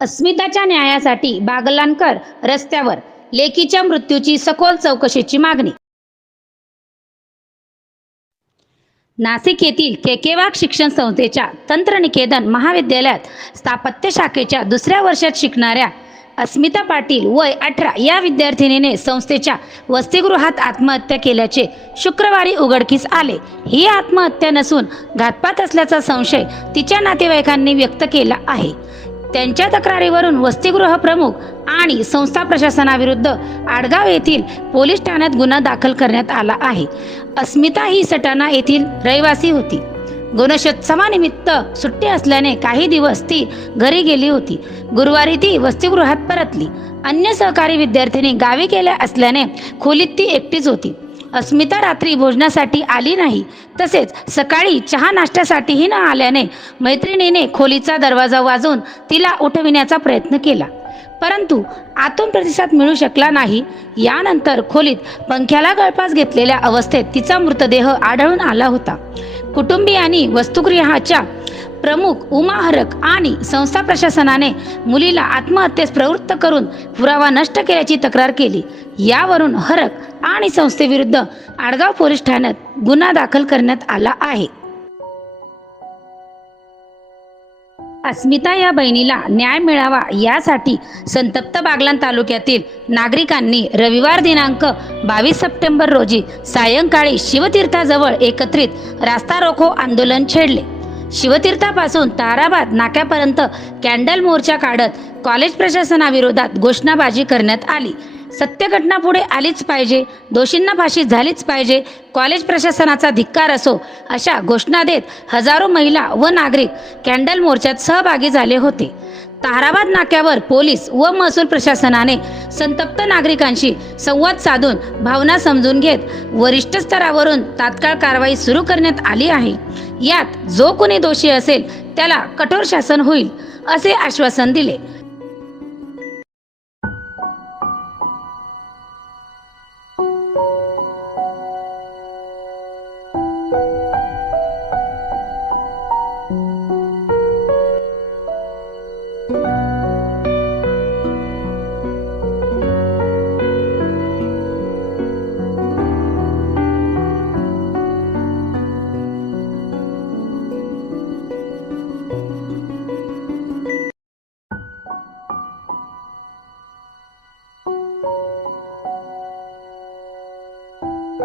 अस्मिताच्या न्यायासाठी बागलांकर रस्त्यावर लेकीच्या मृत्यूची सखोल चौकशीची मागणी. नाशिक येथील केकेवाग शिक्षण संस्थेच्या तंत्रनिकेतन महाविद्यालयात स्थापत्य शाखेच्या दुसऱ्या वर्षात शिकणाऱ्या अस्मिता पाटील वय अठरा या विद्यार्थिनीने संस्थेच्या वसतिगृहात आत्महत्या केल्याचे शुक्रवारी उघडकीस आले. ही आत्महत्या नसून घातपात असल्याचा संशय तिच्या नातेवाईकांनी व्यक्त केला आहे. त्यांच्या तक्रारीवरून वसतिगृह प्रमुख आणि संस्था प्रशासनाविरुद्ध आडगाव येथील पोलीस ठाण्यात गुन्हा दाखल करण्यात आला आहे. अस्मिता ही सटाणा येथील रहिवासी होती. गणेशोत्सवानिमित्त सुट्टी असल्याने काही दिवस ती घरी गेली होती. गुरुवारी ती वसतिगृहात परतली. अन्य सहकारी विद्यार्थिनी गावी गेल्या असल्याने खोलीत ती एकटीच होती. अस्मिता रात्री भोजनासाठी आली नाही. तसेच सकाळी चहा नाश्त्यासाठीही न आल्याने मैत्रिणीने खोलीचा दरवाजा वाजवून तिला उठविण्याचा प्रयत्न केला. परंतु आतून प्रतिसाद मिळू शकला नाही. यानंतर खोलीत पंख्याला गळपास घेतलेल्या अवस्थेत तिचा मृतदेह आढळून आला होता. कुटुंबियांनी वस्तुगृहाच्या प्रमुख उमा हरक आणि संस्था प्रशासनाने मुलीला आत्महत्येस प्रवृत्त करून पुरावा नष्ट केल्याची तक्रार केली. यावरून हरक आणि संस्थेविरुद्ध आडगाव पोलीस ठाण्यात गुन्हा दाखल करण्यात आला आहे. अस्मिता या बहिणीला न्याय मिळावा यासाठी संतप्त बागलान तालुक्यातील नागरिकांनी रविवार दिनांक बावीस सप्टेंबर रोजी सायंकाळी शिवतीर्थाजवळ एकत्रित रास्ता रोको आंदोलन छेडले. शिवतीर्थापासून ताराबाद नाक्यापर्यंत कॅन्डल मोर्चा काढत कॉलेज प्रशासनाविरोधात घोषणाबाजी करण्यात आली. सत्य घटना पुढे आलीच पाहिजे दोषींना फाशी झालीच पाहिजे कॉलेज प्रशासनाचा धिक्कार असो अशा घोषणा देत हजारो महिला व नागरिक कॅन्डल मोर्चात सहभागी झाले होते. ताराबाद नाक्यावर पोलीस व महसूल प्रशासनाने संतप्त नागरिकांशी संवाद साधून भावना समजून घेत वरिष्ठ स्तरावरून तात्काळ कारवाई सुरू करण्यात आली आहे. यात जो कोणी दोषी असेल त्याला कठोर शासन होईल असे आश्वासन दिले.